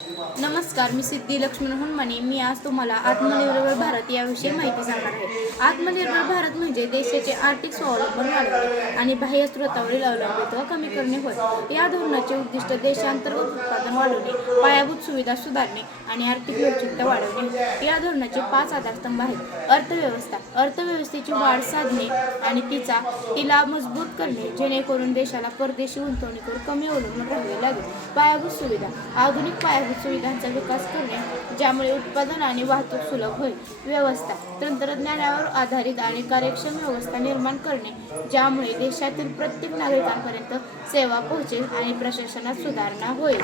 नमस्कार, मी सिद्धी लक्ष्मण हुनमाने. मी आज तुम्हाला आत्मनिर्भर भारत याविषयी माहिती सांगणार आहे. आत्मनिर्भर भारत म्हणजे देशाचे आर्थिक स्वावलंबन वाढवणे आणि बाह्य स्रोतावरील अवलंबित्व कमी करणे होय. या धोरणाचे उद्दिष्ट देशांतर्गत उत्पादन वाढवणे, पायाभूत सुविधा सुधारणे आणि आर्थिक लवचिकता वाढवणे. या धोरणाचे 5 आधारस्तंभ आहेत. अर्थव्यवस्था, अर्थव्यवस्थेची वाढ साधणे आणि तिला मजबूत करणे, जेणेकरून देशाला परदेशी गुंतवणुकीवर कमी अवलंबून राहावे लागेल. पायाभूत सुविधा, आधुनिक पायाभूत सुविधांचा विकास करणे, ज्यामुळे उत्पादन आणि वाहतूक सुलभ होईल. व्यवस्था, तंत्रज्ञानावर आधारित आणि कार्यक्षम व्यवस्था निर्माण करणे, ज्यामुळे देशातील प्रत्येक नागरिकांपर्यंत सेवा पोहोचेल आणि प्रशासनात सुधारणा होईल.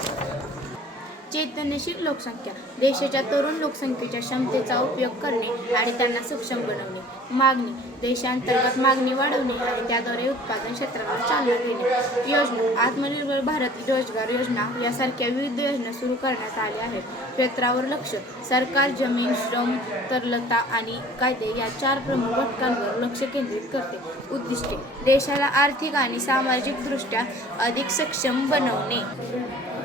चैतन्यशील लोकसंख्या, देशाच्या तरुण लोकसंख्येच्या क्षमतेचा उपयोग करणे आणि त्यांना सक्षम बनवणे. मागणी, देशांतर्गत मागणी वाढवणे आणि त्याद्वारे उत्पादन क्षेत्राला चालना देणे. योजना, आत्मनिर्भर भारत रोजगार योजना यासारख्या विविध योजना सुरू करण्यात आल्या आहेत. क्षेत्रावर लक्ष, सरकार जमीन, श्रम, तरलता आणि कायदे या 4 प्रमुख घटकांवर लक्ष केंद्रित करते. उद्दिष्टे, देशाला आर्थिक आणि सामाजिकदृष्ट्या अधिक सक्षम बनवणे.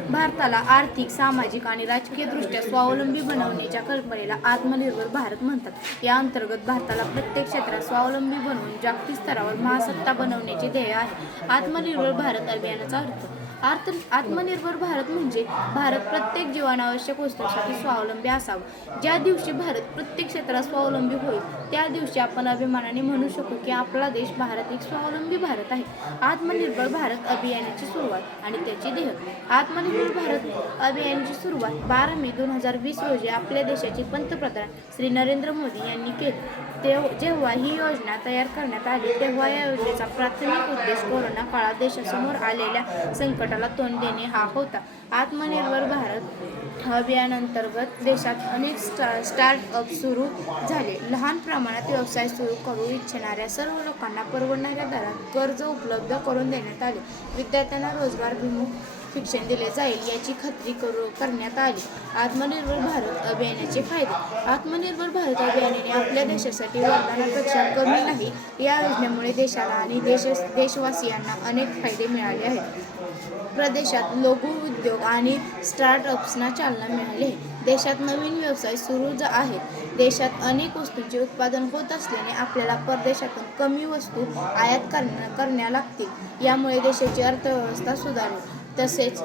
भारताला आर्थिक, सामाजिक आणि राजकीयदृष्ट्या स्वावलंबी बनवण्याच्या कल्पनेला आत्मनिर्भर भारत म्हणतात. या अंतर्गत भारताला प्रत्येक क्षेत्रात स्वावलंबी बनवून जागतिक स्तरावर महासत्ता बनवण्याचे ध्येय आहे. आत्मनिर्भर भारत अभियानाचा आत्मनिर्भर भारत म्हणजे भारत प्रत्येक जीवनावश्यक वस्तूंसाठी स्वावलंबी असावा. ज्या दिवशी भारत प्रत्येक क्षेत्रात स्वावलंबी होईल, त्या दिवशी आपण अभिमानाने म्हणू शकू की आपला देश भारत एक स्वावलंबी भारत आहे. आत्मनिर्भर भारत अभियानाची सुरुवात आणि त्याचे ध्येय. आत्मनिर्भर भारत अभियानाची सुरुवात 12 मे 2020 रोजी आपल्या देशाचे पंतप्रधान श्री नरेंद्र मोदी यांनी केली. जेव्हा ही योजना तयार करण्यात आली, तेव्हा या योजनेचा प्राथमिक उद्देश कोरोना काळात देशासमोर आलेल्या संकटाला तोंड देणे हा होता. आत्मनिर्भर भारत अभियानांतर्गत देशात अनेक स्टार्टअप सुरू झाले. लहान प्रमाणात व्यवसाय सुरू करू इच्छिणाऱ्या सर्व लोकांना परवडणाऱ्या दरात कर्ज उपलब्ध करून देण्यात आले. विद्यार्थ्यांना रोजगारभिमुख शिक्षण दिले जाईल याची खात्री करण्यात आली. आत्मनिर्भर भारत अभियानाचे फायदे. आत्मनिर्भर भारत अभियानाने आपल्या देशासाठी वरदानापेक्षा कमी नाही. या योजनेमुळे देशाला आणि देशवासियांना अनेक फायदे मिळाले आहेत. प्रदेशात लघु उद्योग आणि स्टार्टअप्सना चालना मिळाली आहे. देशात नवीन व्यवसाय सुरू आहेत. देशात अनेक वस्तूंचे उत्पादन होत असल्याने आपल्याला परदेशातून कमी वस्तू आयात करण्या लागतील. यामुळे देशाची अर्थव्यवस्था सुधारेल. तसेच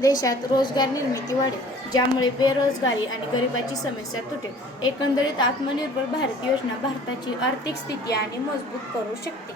देशात रोजगार निर्मिती वाढेल, ज्यामुळे बेरोजगारी आणि गरिबीची समस्या तुटेल. एकंदरीत आत्मनिर्भर भारत योजना भारताची आर्थिक स्थिती आणि मजबूत करू शकते.